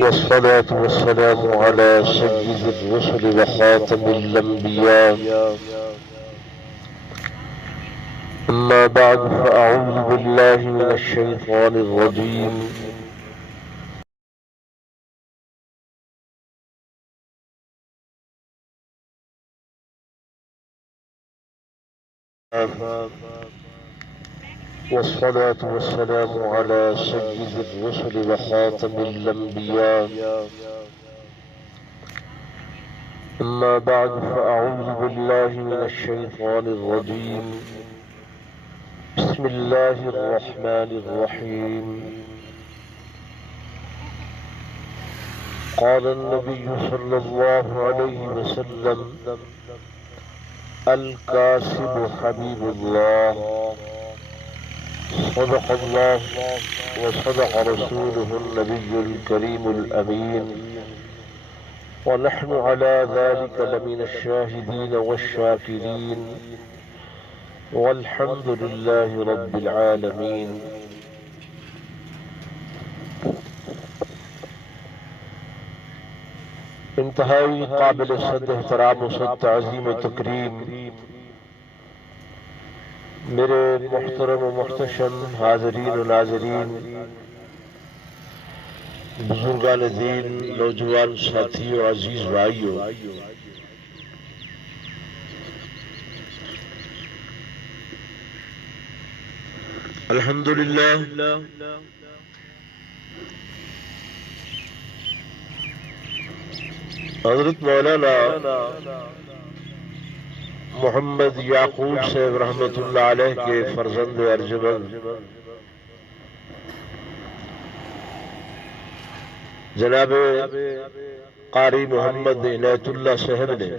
والصلاة والسلام على سيد الرسل وخاتم الأنبياء. أما بعد فأعوذ بالله من الشيطان الرجيم. والصلاة والسلام على سيد الرسل وخاتم الأنبياء. أما بعد فأعوذ بالله من الشيطان الرجيم. بسم الله الرحمن الرحيم. قال النبي صلى الله عليه وسلم: الكاسب حبيب الله. صدق الله وصدق رسوله النبي الكريم الأمين، ونحن على ذلك لمن الشاهدين والشاكرين، والحمد لله رب العالمين. انتہائی قابل صد احترام و صد تعظیم و تکریم میرے محترم و محتشم حاضرین و ناظرین، بزرگان دین، نوجوان ساتھیوں، عزیز بھائیوں، الحمدللہ حضرت مولانا محمد یعقوب صاحب رحمۃ اللہ علیہ کے فرزند ارجمند جناب قاری محمد عنایت اللہ صاحب نے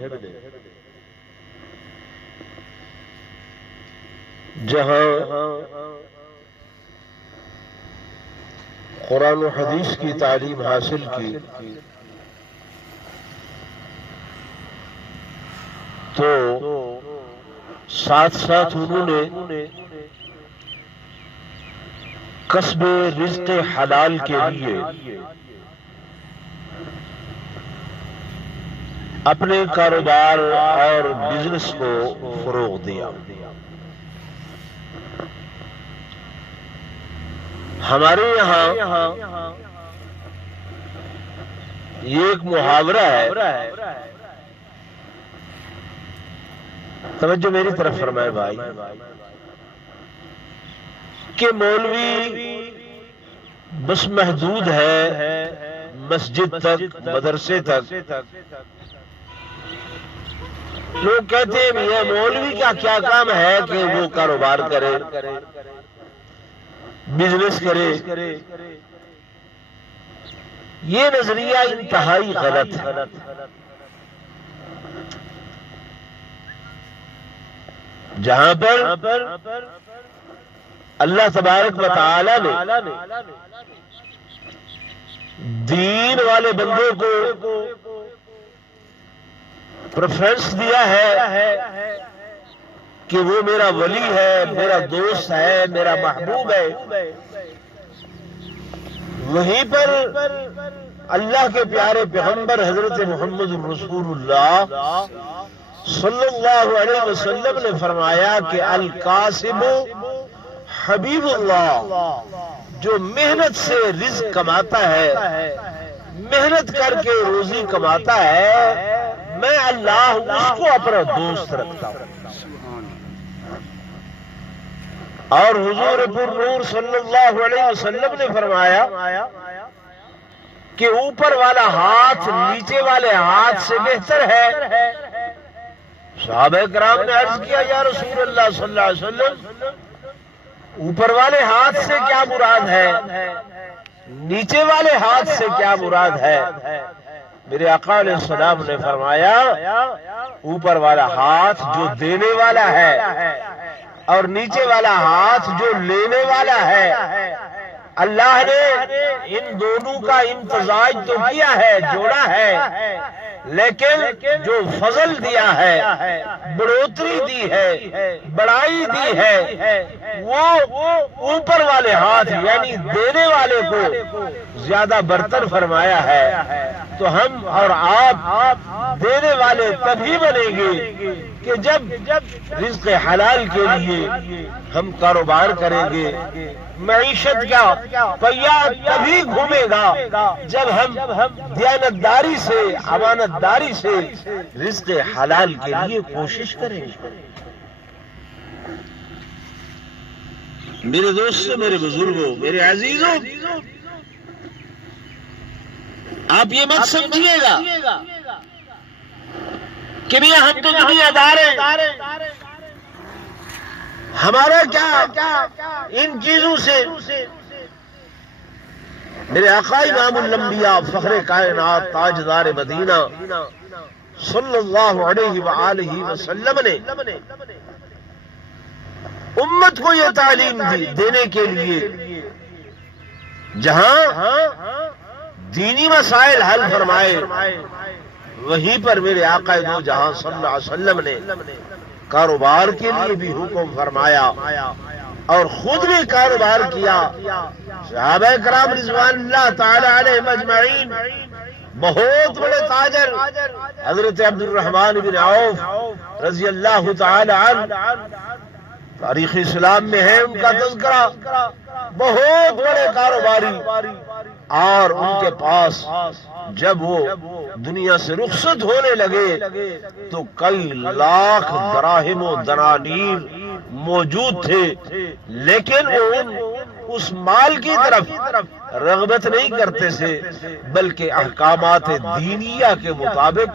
جہاں قرآن و حدیث کی تعلیم حاصل کی تو ساتھ ساتھ انہوں نے کسب رزق حلال کے لیے اپنے کاروبار اور بزنس کو فروغ دیا۔ ہمارے یہاں یہ ایک محاورہ ہے، توجہ میری طرف فرمائے بھائی، کہ مولوی بس محدود ہے مسجد تک، مدرسے تک۔ لوگ کہتے ہیں یہ مولوی کا کیا کام ہے کہ وہ کاروبار کرے، بزنس کرے۔ یہ نظریہ انتہائی غلط ہے۔ جہاں پر اللہ تبارک و تعالی نے دین والے بندوں کو پریفرنس دیا ہے کہ وہ میرا ولی ہے، میرا دوست ہے، میرا محبوب ہے، وہیں پر اللہ کے پیارے پیغمبر حضرت محمد رسول اللہ صلی اللہ علیہ وسلم نے فرمایا کہ القاسم حبیب اللہ، جو محنت سے رزق کماتا ہے، محنت کر کے روزی کماتا ہے، میں اللہ اس کو اپنا دوست رکھتا ہوں۔ اور حضور پر نور صلی اللہ علیہ وسلم نے فرمایا کہ اوپر والا ہاتھ نیچے والے ہاتھ سے بہتر ہے۔ صحابہ کرام نے عرض کیا یا رسول اللہ صلی اللہ علیہ وسلم، اوپر والے ہاتھ سے کیا مراد ہے، نیچے والے ہاتھ سے کیا مراد ہے؟ میرے آقا علیہ السلام نے فرمایا اوپر والا ہاتھ جو دینے والا ہے اور نیچے والا ہاتھ جو لینے والا ہے۔ اللہ نے ان دونوں کا امتزاج تو کیا ہے، جوڑا ہے، لیکن جو فضل دیا ہے، بڑھوتری دی ہے، بڑائی دی ہے، وہ اوپر والے ہاتھ یعنی دینے والے کو زیادہ برتر فرمایا ہے۔ تو ہم اور آپ دینے والے تبھی بنیں گے کہ جب رزق حلال کے لیے ہم کاروبار کریں گے۔ معیشت کا پہیا تبھی گھومے گا جب ہم دیانتداری سے، امانتداری سے رزق حلال کے لیے کوشش کریں گے۔ میرے دوستوں، میرے بزرگوں، میرے عزیزوں، آپ یہ مت سمجھیے گا کہ بھیا ہم تو دنیا دار ہیں، ہمارا کیا ان چیزوں سے۔ میرے آقا امام الانبیاء، فخر کائنات، تاجدار مدینہ صلی اللہ علیہ وآلہ وسلم نے امت کو یہ تعلیم دینے کے لیے جہاں دینی مسائل حل فرمائے، وہیں پر میرے آقا دو جہاں صلی اللہ علیہ وسلم نے کاروبار کے لیے بھی حکم فرمایا اور خود بھی کاروبار کیا۔ صحابہ کرام رضوان اللہ تعالی علیہم اجمعین، بہت بڑے تاجر حضرت عبد الرحمن بن عوف رضی اللہ تعالی عنہ، تاریخ اسلام میں ہے ان کا تذکرہ، بہت بڑے کاروباری، اور ان کے پاس جب وہ دنیا سے رخصت ہونے لگے تو کئی لاکھ دراہم و دنانیر موجود تھے، لیکن وہ اس مال کی طرف رغبت نہیں کرتے تھے، بلکہ احکامات دینیہ کے مطابق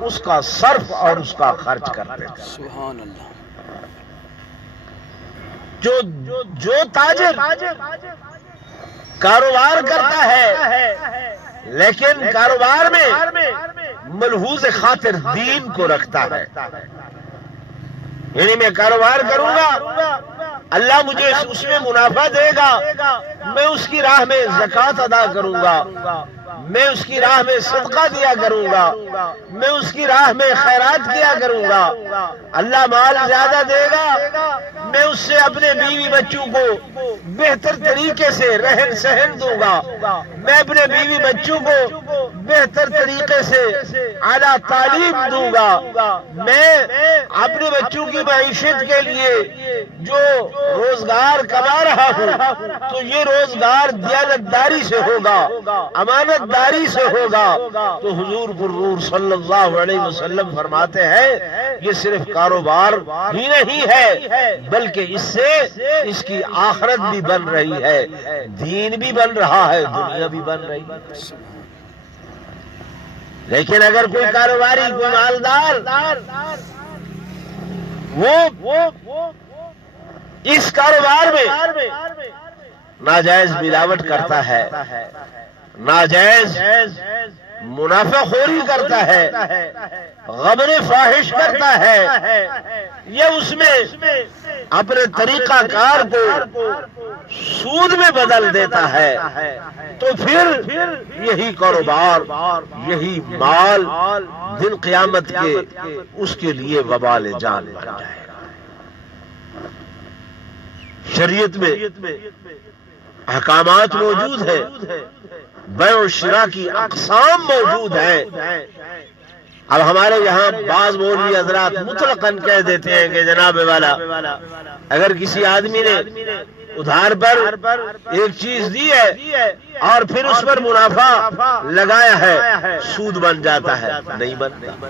اس کا صرف اور اس کا خرچ کرتے تھے۔ سبحان اللہ۔ جو تاجر کاروبار کرتا ہے لیکن کاروبار میں ملحوظ خاطر دین کو رکھتا ہے، یعنی میں کاروبار کروں گا، اللہ مجھے اس میں منافع دے گا، میں اس کی راہ میں زکوٰۃ ادا کروں گا، میں اس کی راہ میں صدقہ دیا کروں گا، میں اس کی راہ میں خیرات کیا کروں گا، اللہ مال زیادہ دے گا، میں اس سے اپنے بیوی بچوں کو بہتر طریقے سے رہن سہن دوں گا، میں اپنے بیوی بچوں کو بہتر طریقے سے اعلیٰ تعلیم دوں گا، میں اپنے بچوں کی معیشت کے لیے جو روزگار کما رہا ہوں تو یہ روزگار دیانتداری سے ہوگا، امانت داری سے ہوگا۔ تو حضور پرنور صلی اللہ علیہ وسلم فرماتے ہیں یہ صرف کاروبار ہی نہیں ہے بلکہ اس سے اس کی آخرت بھی بن رہی ہے، دین بھی بن رہا ہے، دنیا بھی بن رہی ہے۔ لیکن اگر کوئی کاروباری، کوئی مالدار وہ اس کاروبار میں ناجائز ملاوٹ کرتا ہے، ناجائز منافع خوری کرتا ہے، غبن فاحش کرتا ہے، یا اس میں اپنے طریقہ کار کو سود میں بدل دیتا ہے، تو پھر یہی کاروبار، یہی مال دن قیامت کے اس کے لیے وبال جان بن جائے گا۔ شریعت میں احکامات موجود ہیں، بیع و شراء کی اقسام موجود ہیں۔ اب ہمارے یہاں بعض مولوی حضرات مطلقاً کہہ دیتے ہیں کہ جناب والا اگر کسی آدمی نے ادھار پر ایک چیز دی ہے اور پھر اس پر منافع لگایا ہے سود بن جاتا ہے، نہیں بنتا۔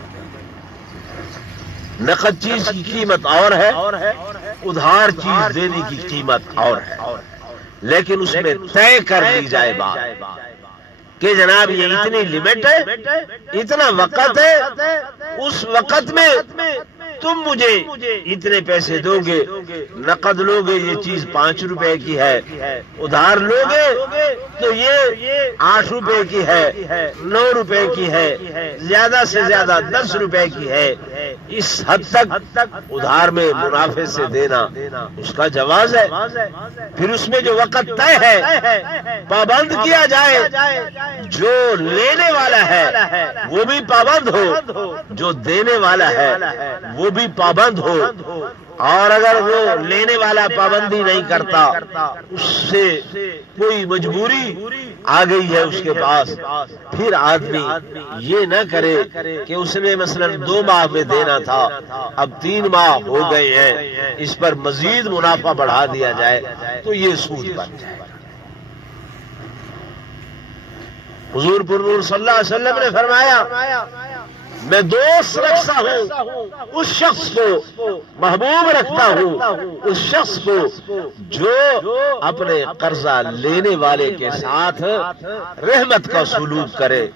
نقد چیز کی قیمت اور ہے، ادھار چیز دینے کی قیمت اور ہے، لیکن اس میں طے کر لی جائے بات کہ جناب یہ اتنی لمٹ ہے، اتنا وقت ہے، اس وقت میں تم مجھے اتنے پیسے دو گے، نقد لو گے یہ چیز 5 روپے کی ہے، ادھار لو گے تو یہ 8 روپے کی ہے، 9 روپے کی ہے، زیادہ سے زیادہ 10 روپے کی ہے، اس حد تک ادھار میں منافع سے دینا اس کا جواز ہے. پھر اس میں جو وقت طے ہے پابند کیا جائے، جو لینے والا ہے وہ بھی پابند ہو، جو دینے والا ہے وہ بھی پابند ہو. اور اگر وہ لینے والا پابندی نہیں کرتا، اس سے کوئی مجبوری آ گئی ہے اس کے پاس، پھر آدمی یہ نہ کرے کہ اس نے مثلا 2 ماہ میں دینا تھا، اب 3 ماہ ہو گئے ہیں، اس پر مزید منافع بڑھا دیا جائے تو یہ سود بن جائے. حضور پر نور صلی اللہ علیہ وسلم نے فرمایا میں دوست رکھتا ہوں اس شخص کو، محبوب رکھتا ہوں اس شخص کو جو اپنے قرضہ لینے والے کے ساتھ رحمت کا سلوک کرے،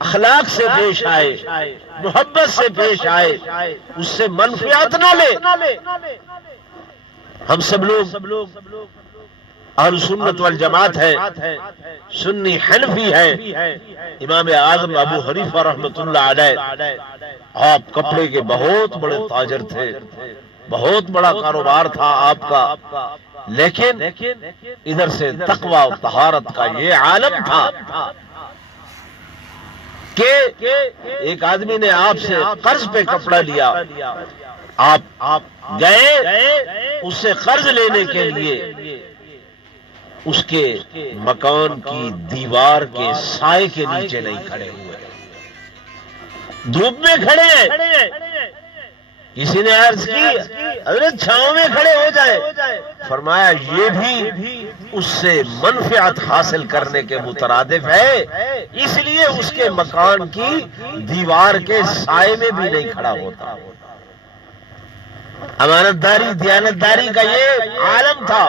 اخلاق سے پیش آئے، محبت سے پیش آئے، اس سے منفعت نہ لے. ہم سب لوگ اہل سنت والجماعت ہے، سنی حنفی ہے. امام اعظم ابو حنیفہ رحمۃ اللہ علیہ آپ کپڑے کے بہت بڑے تاجر تھے، بہت بڑا کاروبار تھا آپ کا، لیکن ادھر سے تقوی و طہارت کا یہ عالم تھا کہ ایک آدمی نے آپ سے قرض پہ کپڑا لیا، آپ گئے اس سے قرض لینے کے لیے، اس کے مکان کی دیوار کے سائے کے نیچے نہیں کھڑے ہوئے، دھوپ میں کھڑے ہیں. کسی نے عرض کی حضرت چھاؤں میں کھڑے ہو جائیں، فرمایا یہ بھی اس سے منفعت حاصل کرنے کے مترادف ہے، اس لیے اس کے مکان کی دیوار کے سائے میں بھی نہیں کھڑا ہوتا. امانت داری دیانت داری کا یہ عالم تھا.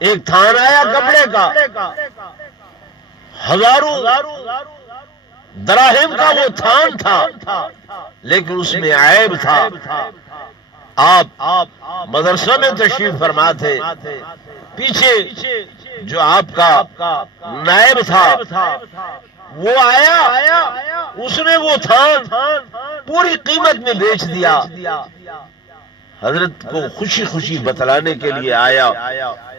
ایک تھان آیا کپڑے کا، ہزاروں دراہم کا وہ تھان تھا، لیکن اس میں عیب تھا. آپ مدرسہ میں تشریف فرما تھے، پیچھے جو آپ کا نائب تھا وہ آیا، اس نے وہ تھان پوری قیمت میں بیچ دیا. حضرت کو خوشی خوشی بتلانے کے لیے آیا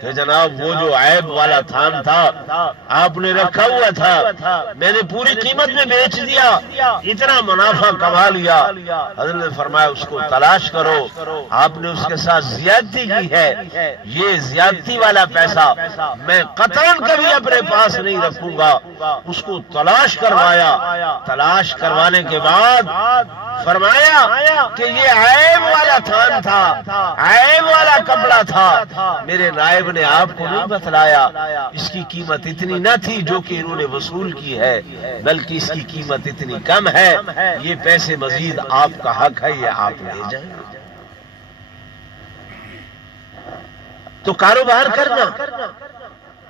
کہ جناب وہ جو عیب والا تھان تھا آپ نے رکھا ہوا تھا، میں نے پوری قیمت میں بیچ دیا، اتنا منافع کما لیا. حضرت نے فرمایا اس کو تلاش کرو، آپ نے اس کے ساتھ زیادتی کی ہے، یہ زیادتی والا پیسہ میں قطعاً کبھی اپنے پاس نہیں رکھوں گا. اس کو تلاش کروایا، تلاش کروانے کے بعد فرمایا کہ یہ عیب والا تھان تھا، عیب والا کپڑا تھا، میرے نائب نے آپ کو نہیں بتلایا، اس کی قیمت اتنی نہ تھی جو کہ انہوں نے وصول کی ہے، بلکہ اس کی قیمت اتنی کم ہے، یہ پیسے مزید آپ کا حق ہے، یہ آپ لے جائیں. تو کاروبار کرنا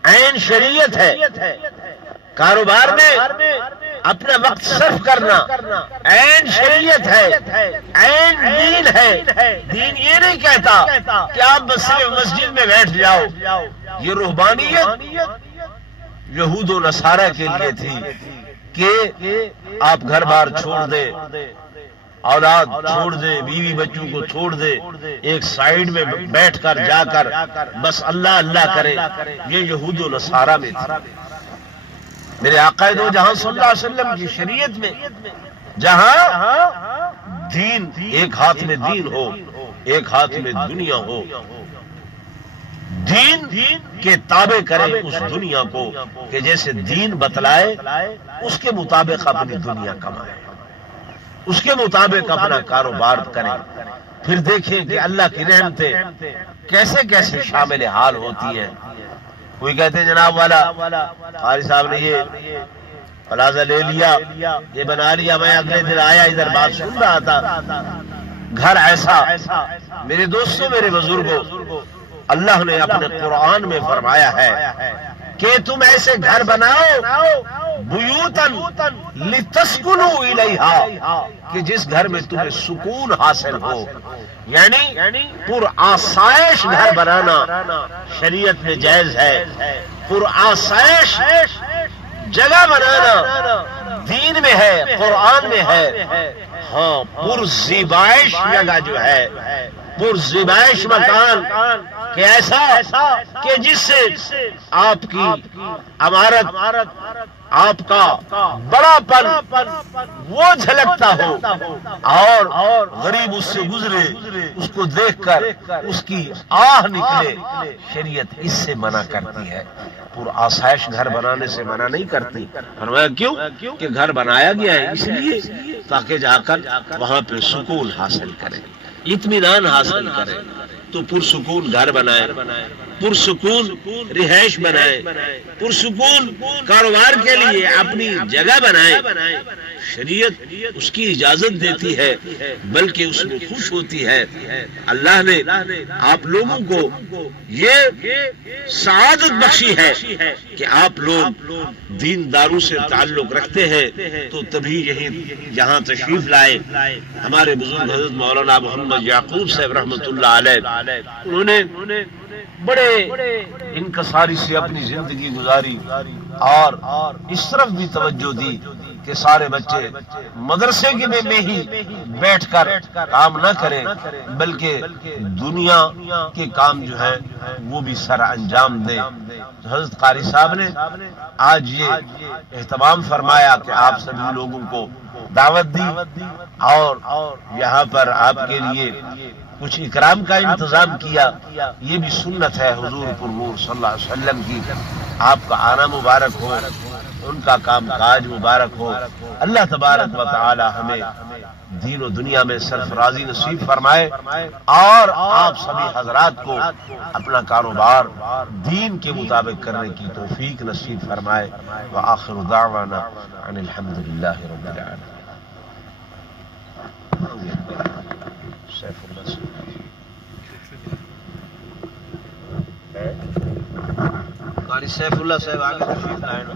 عین شریعت ہے، کاروبار میں اپنا وقت صرف کرنا عین شریعت ہے، عین دین ہے. دین یہ نہیں کہتا کہ آپ بس مسجد میں بیٹھ جاؤ، یہ رہبانیت یہود و نصارہ کے لیے تھی کہ آپ گھر بار چھوڑ دیں، اولاد چھوڑ دیں، بیوی بچوں کو چھوڑ دیں، ایک سائیڈ میں بیٹھ کر جا کر بس اللہ اللہ کرے، یہ یہود و نصارہ میں تھی. میرے آقا دو جہاں صلی اللہ علیہ وسلم کی شریعت میں جہاں دین، ایک ہاتھ میں دین ہو، ایک ہاتھ میں دنیا ہو، دین کے تابع کرے اس دنیا کو کہ جیسے دین بتلائے اس کے مطابق اپنی دنیا کمائے، اس کے مطابق اپنا کاروبار کریں. پھر دیکھیں کہ اللہ کی رحمتیں کیسے کیسے شامل حال ہوتی ہیں. کوئی کہتے ہیں جناب والا قاری صاحب نے یہ پلازہ لے لیا، یہ بنا لیا، میں اگلے دن آیا ادھر بات سن رہا تھا، گھر ایسا. میرے دوستوں، میرے بزرگوں، اللہ نے اپنے قرآن میں فرمایا ہے کہ تم ایسے گھر بناؤ بیوتن لتسکنوا الیہا، کہ جس گھر میں تمہیں سکون حاصل ہو، یعنی پر آسائش گھر بنانا شریعت میں جائز ہے. پر آسائش جگہ بنانا دین میں ہے، قرآن میں ہے. ہاں پرزیبائش جگہ جو ہے، پرزیبائش مکان کہ ایسا کہ جس سے آپ کی عمارت، آپ کا بڑا پن وہ جھلکتا ہو، اور غریب اس سے گزرے اس کو دیکھ کر اس کی آہ نکلے، شریعت اس سے منع کرتی ہے، پر آسائش گھر بنانے سے منع نہیں کرتی۔ فرمایا کیوں کہ گھر بنایا گیا ہے اس لیے تاکہ جا کر وہاں پہ سکون حاصل کرے، اطمینان حاصل کرے، تو پرسکون گھر بنائے، پرسکون رہائش بنائے، پرسکون کاروبار کے لیے اپنی جگہ بنائے۔ شریعت اس کی اجازت دیتی ہے، بلکہ اس میں خوش ہوتی ہے۔ اللہ نے آپ لوگوں کو یہ سعادت بخشی ہے کہ آپ لوگ دینداروں سے تعلق رکھتے ہیں، تو تبھی یہاں تشریف لائے۔ ہمارے بزرگ حضرت مولانا محمد یعقوب صاحب رحمۃ اللہ علیہ، انہوں نے بڑے انکساری سے اپنی زندگی گزاری، اور اس طرف بھی توجہ دی کہ سارے بچے مدرسے کے میں ہی بیٹھ کر کام نہ کریں، بلکہ دنیا کے کام جو ہے وہ بھی سر انجام دیں۔ حضرت قاری صاحب نے آج یہ اہتمام فرمایا کہ آپ سبھی لوگوں کو دعوت دی، اور یہاں پر آپ کے لیے کچھ اکرام کا انتظام کیا۔ یہ بھی سنت ہے حضور پر نور صلی اللہ علیہ وسلم کی۔ آپ کا آنا مبارک ہو، ان کا کام کاج مبارک ہو۔ اللہ تبارک و تعالی ہمیں دین و دنیا میں سرفرازی نصیب فرمائے، اور آپ سبھی حضرات کو اپنا کاروبار دین کے مطابق کرنے کی توفیق نصیب فرمائے۔ وآخر دعوانا ان الحمد للہ رب العالمین۔ قاری سیف اللہ صاحب آگے تشریف لائے نا۔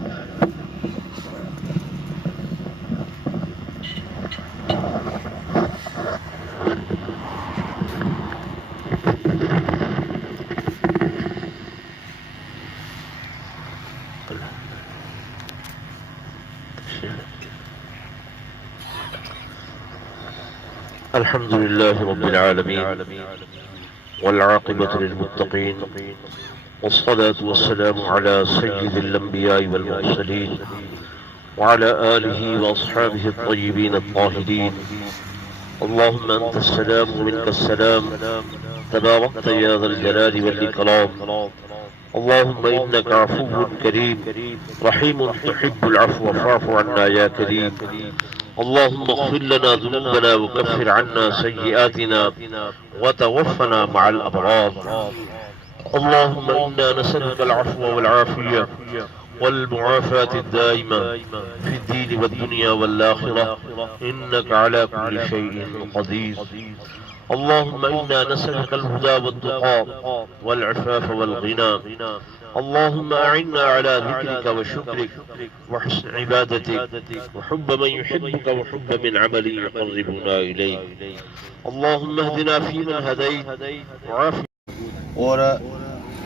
الحمد لله رب العالمين والعاقبة للمتقين، والصلاة والسلام على سيد الأنبياء والمرسلين وعلى آله وأصحابه الطيبين الطاهرين. اللهم أنت السلام ومنك السلام، تباركت يا ذا الجلال والإكرام. اللهم إنك عفو كريم رحيم تحب العفو فاعف عنا يا كريم. اللهم اغفر لنا ذنوبنا وكفر عنا سيئاتنا وتوفنا مع الأبرار. اللهم إنا نسألك العفو والعافية والمعافاة الدائمة في الدين والدنيا والآخرة، إنك على كل شيء قدير. اللهم إنا نسألك الهدى والتقى والعفاف والغنى. اللهم أعنا على ذكرك وشكرك وحسن عبادتك وحب من يحبك وحب من عمل يقربنا إليك. اللهم اهدنا فيمن هديت وعافنا. اور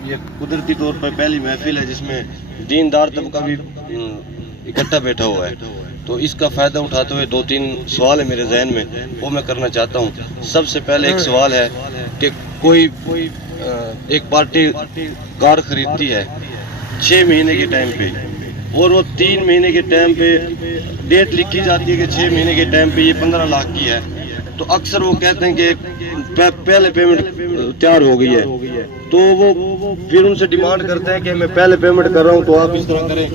یہ قدرتی طور پر پہلی محفل ہے جس میں دیندار طبقہ بھی اکٹھا بیٹھا ہوا ہے، تو اس کا فائدہ اٹھاتے ہوئے دو تین سوال ہے میرے ذہن میں، وہ میں کرنا چاہتا ہوں۔ سب سے پہلے ایک سوال ہے کہ کوئی ایک پارٹی کار خریدتی ہے 6 مہینے کے ٹائم پہ، اور وہ 3 مہینے کے ٹائم پہ ڈیٹ لکھی جاتی ہے کہ 6 مہینے کے ٹائم پہ یہ 15 لاکھ کی ہے، تو اکثر وہ کہتے ہیں کہ پہلے پیمنٹ تیار ہو گئی ہے، تو وہ پھر ان سے ڈیمانڈ کرتے ہیں کہ میں پہلے پیمنٹ کر رہا ہوں تو آپ اس طرح کریں،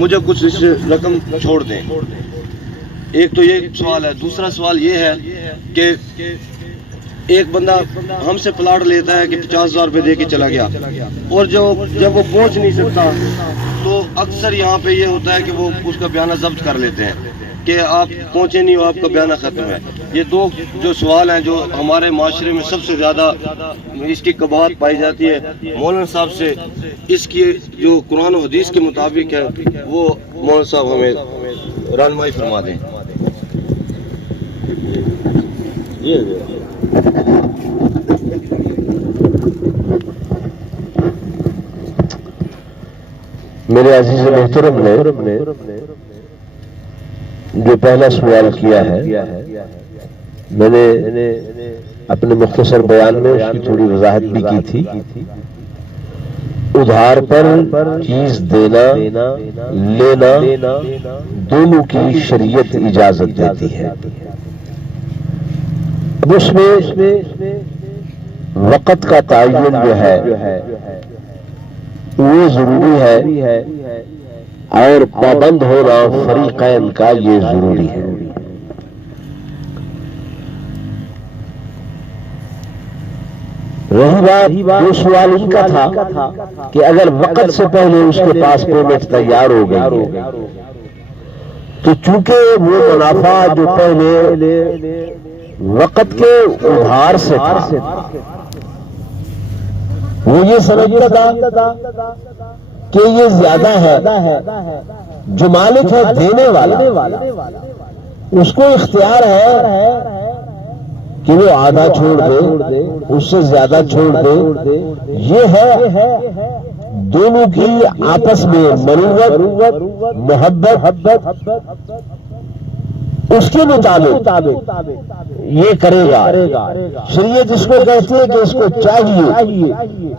مجھے کچھ اس رقم چھوڑ دیں۔ ایک تو یہ سوال ہے۔ دوسرا سوال یہ ہے کہ ایک بندہ ہم سے پلاٹ لیتا ہے کہ 50,000 روپے دے کے چلا گیا، اور جب وہ پہنچ نہیں سکتا تو اکثر یہاں پہ یہ ہوتا ہے کہ وہ اس کا بیانہ ضبط کر لیتے ہیں کہ آپ پہنچے نہیں ہو، آپ کا بیانہ ختم ہے۔ یہ دو جو سوال ہیں جو ہمارے معاشرے میں سب سے زیادہ اس کی قباحت پائی جاتی ہے، مولانا صاحب سے اس کی جو قرآن و حدیث کے مطابق ہے وہ مولانا صاحب ہمیں رہنمائی فرما دیں۔ میرے عزیز محترم نے جو پہلا سوال کیا ہے میں نے اپنے مختصر بیان میں اس کی تھوڑی وضاحت بھی کی تھی. ادھار پر چیز دینا لینا دونوں کی شریعت اجازت دیتی ہے. اب اس میں وقت کا تعین جو ہے وہ ضروری ہے اور پابند ہونا فریقین کا یہ ضروری ہے. رہی بات جو سوال ان کا تھا کہ اگر وقت سے پہلے اس کے پاس پیمنٹ تیار ہو گئی ہے تو چونکہ وہ منافع جو پہلے وقت کے ادھار سے تھا وہ یہ سمجھتا تھا کہ یہ زیادہ ہے. جو مالک ہے دینے والا اس کو اختیار ہے کہ وہ آدھا چھوڑ دے اس سے زیادہ چھوڑ دے. یہ ہے دونوں کی آپس میں مروت محبت اس کے مطابق یہ کرے گا. شریعت اس کو کہتی ہے کہ اس کو چاہیے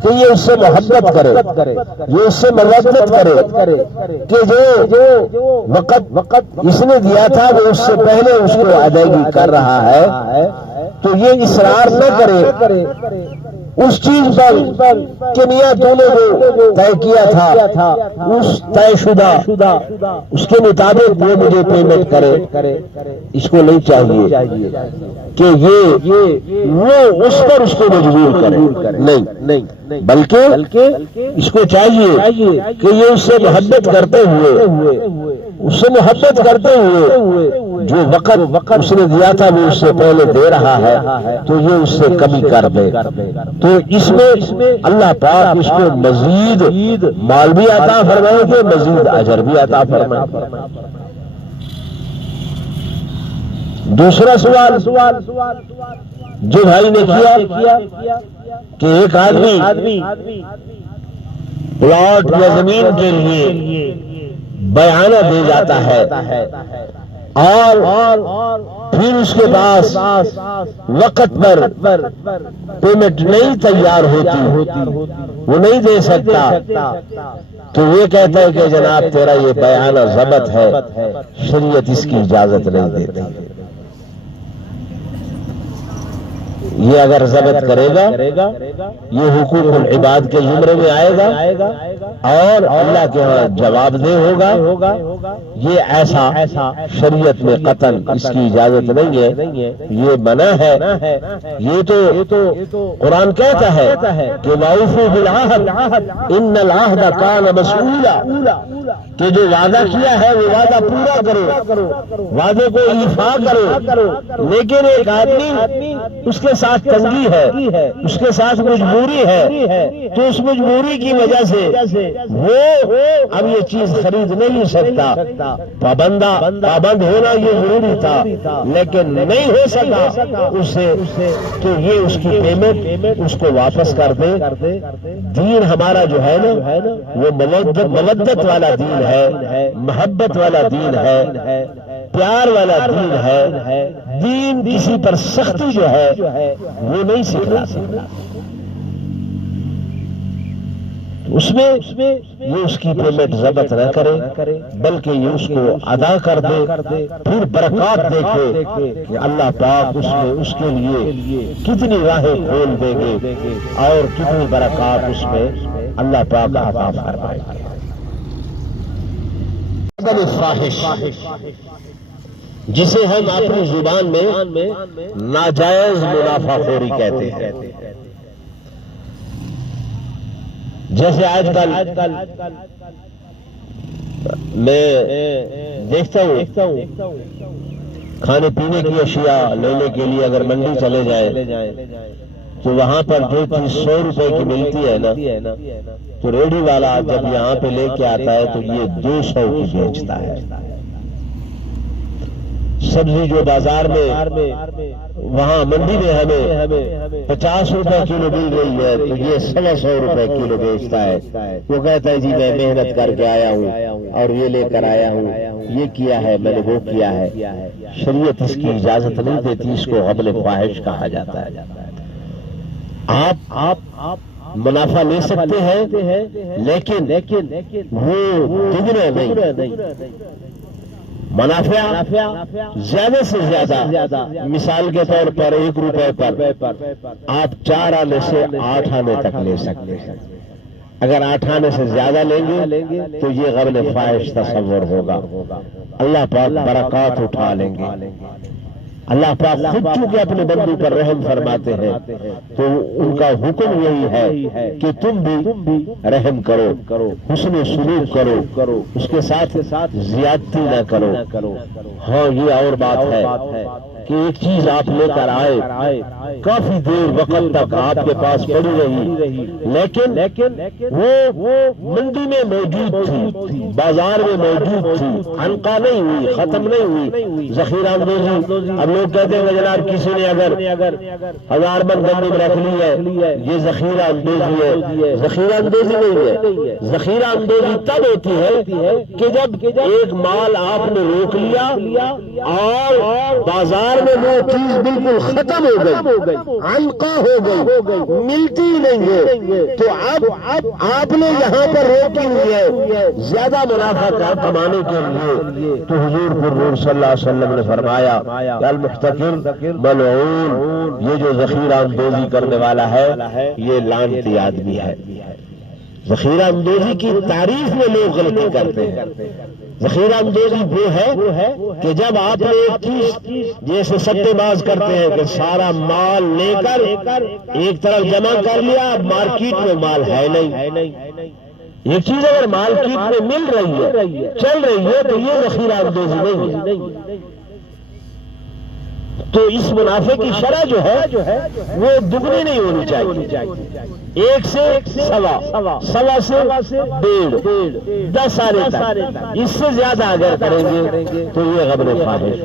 کہ یہ اس سے محبت کرے یہ اس سے مودت کرے کہ جو وقت اس نے دیا تھا وہ اس سے پہلے اس کو ادائیگی کر رہا ہے تو یہ اصرار نہ کرے اس چیز پر کہ میاں تو نے جو طے کیا تھا اس طے شدہ اس کے مطابق وہ مجھے پیمنٹ کرے. اس کو نہیں چاہیے کہ وہ اس پر اس کو مجبور کرے. نہیں بلکہ اس کو چاہیے کہ یہ اس سے محبت کرتے ہوئے جو وقت اس نے دیا تھا وہ اس سے پہلے دے رہا ہے تو یہ اس سے کمی کر دے. تو اس میں اللہ پاک اس کو مزید مال بھی عطا فرمائے گے مزید اجر بھی عطا فرمائے. دوسرا سوال جو بھائی نے کیا کہ ایک آدمی پلاٹ یا زمین کے لیے بیانہ دے جاتا ہے اور پھر اس کے پاس وقت پر پیمنٹ نہیں تیار ہوتی وہ نہیں دے سکتا تو یہ کہتا ہے کہ جناب تیرا یہ بیانہ ضبط ہے شریعت اس کی اجازت نہیں دیتی. یہ اگر ضبط کرے گا یہ حقوق العباد کے زمرے میں آئے گا اور اللہ کے ہاں جواب دہ ہوگا. یہ ایسا شریعت میں قطعاً اس کی اجازت نہیں ہے یہ منع ہے. یہ تو قرآن کہتا ہے کہ وَأَوْفُوا بِالْعَهْدِ إِنَّ الْعَهْدَ كَانَ مَسْئُولًا کہ جو وعدہ کیا ہے وہ وعدہ پورا کرو وعدے کو ایفا کرو. لیکن ایک آدمی اس کے ساتھ تنگی ہے اس کے ساتھ مجبوری ہے تو اس مجبوری کی وجہ سے وہ اب یہ چیز خرید نہیں سکتا. پابند ہونا یہ ضروری تھا لیکن نہیں ہو سکا اس سے تو یہ اس کی پیمنٹ اس کو واپس کر دے. دین ہمارا جو ہے نا وہ مودت والا دین ہے محبت والا دین ہے پیار والا دین ہے. دین کسی پر سختی جو ہے وہ نہیں سکھلا سکتا. اس میں یہ اس کی پیمنٹ ضبط نہ کرے بلکہ یہ اس کو ادا کر دے. پھر برکات دیکھے کہ اللہ پاک اس کے لیے کتنی راہیں کھول دیں گے اور کتنی برکات اس میں اللہ پاک عطا فرمائے گا. جسے ہم اپنی زبان میں ناجائز منافع خوری کہتے ہیں. جیسے آج کل میں دیکھتا ہوں کھانے پینے کی اشیاء لینے کے لیے اگر منڈی چلے جائیں تو وہاں پر جو چیز 100 روپے کی ملتی ہے نا تو ریڈی والا جب یہاں پہ لے کے آتا ہے تو یہ 200 کی بیچتا ہے. سبزی جو بازار میں وہاں منڈی میں ہمیں 50 روپے کلو مل رہی ہے تو یہ 125 روپے کلو بیچتا ہے. وہ کہتا ہے جی میں محنت کر کے آیا ہوں اور یہ لے کر آیا ہوں, یہ کیا ہے میں نے وہ کیا ہے. شریعت اس کی اجازت نہیں دیتی, اس کو غبن فاحش کہا جاتا ہے. آپ منافع لے سکتے ہیں لیکن وہ دگنا نہیں. منافع زیادہ سے زیادہ, مثال کے طور پر 1 روپے پر آپ 4 آنے سے 8 آنے تک لے سکتے ہیں. اگر 8 آنے سے زیادہ لیں گے تو یہ غبن فاحش تصور ہوگا. اللہ پاک برکات اٹھا لیں گے. اللہ پاک خود چونکہ اپنے بندوں پر رحم فرماتے ہیں تو ان کا حکم یہی ہے کہ تم بھی رحم کرو, حسن سلوک کرو, اس کے ساتھ زیادتی نہ کرو. ہاں یہ اور بات ہے کہ ایک چیز آپ لے کر آئے, کافی دیر وقت تک آپ کے پاس پڑی رہی, لیکن وہ منڈی میں موجود تھی, بازار میں موجود تھی, عنقا نہیں ہوئی, ختم نہیں ہوئی, ذخیرہ اندوزی. اب لوگ کہتے ہیں جناب کسی نے اگر 1000 من گندم رکھ لی ہے یہ ذخیرہ اندوزی ہے. ذخیرہ اندوزی نہیں ہے. ذخیرہ اندوزی تب ہوتی ہے کہ جب ایک مال آپ نے روک لیا اور بازار میں وہ چیز بالکل ختم ہو گئی, عنقا ہو گئی, ملتی نہیں ہے, تو اب آپ نے یہاں پر روکی ہوئی ہے زیادہ منافع کمانے کے لیے. تو حضور پر صلی اللہ علیہ وسلم نے فرمایا المحتکر ملعون, یہ جو ذخیرہ اندوزی کرنے والا ہے یہ لعنتی آدمی ہے. ذخیرہ اندوزی کی تعریف میں لوگ غلطی کرتے ہیں. ذخیرہ اندوزی وہ ہے کہ جب آپ نے ایک چیز جیسے سٹے باز کرتے ہیں کہ سارا مال لے کر ایک طرف جمع کر لیا, اب مارکیٹ میں مال ہے نہیں. ایک چیز اگر مارکیٹ میں مل رہی ہے, چل رہی ہے, تو یہ ذخیرہ اندوزی نہیں ہے. تو اس منافع کی شرح جو ہے وہ دگنی نہیں ہونی چاہیے. 1 سے 1.25, 1.25 سے 1.5, 10 آنے تک. اس سے زیادہ اگر کریں گے تو یہ غبن فاحش.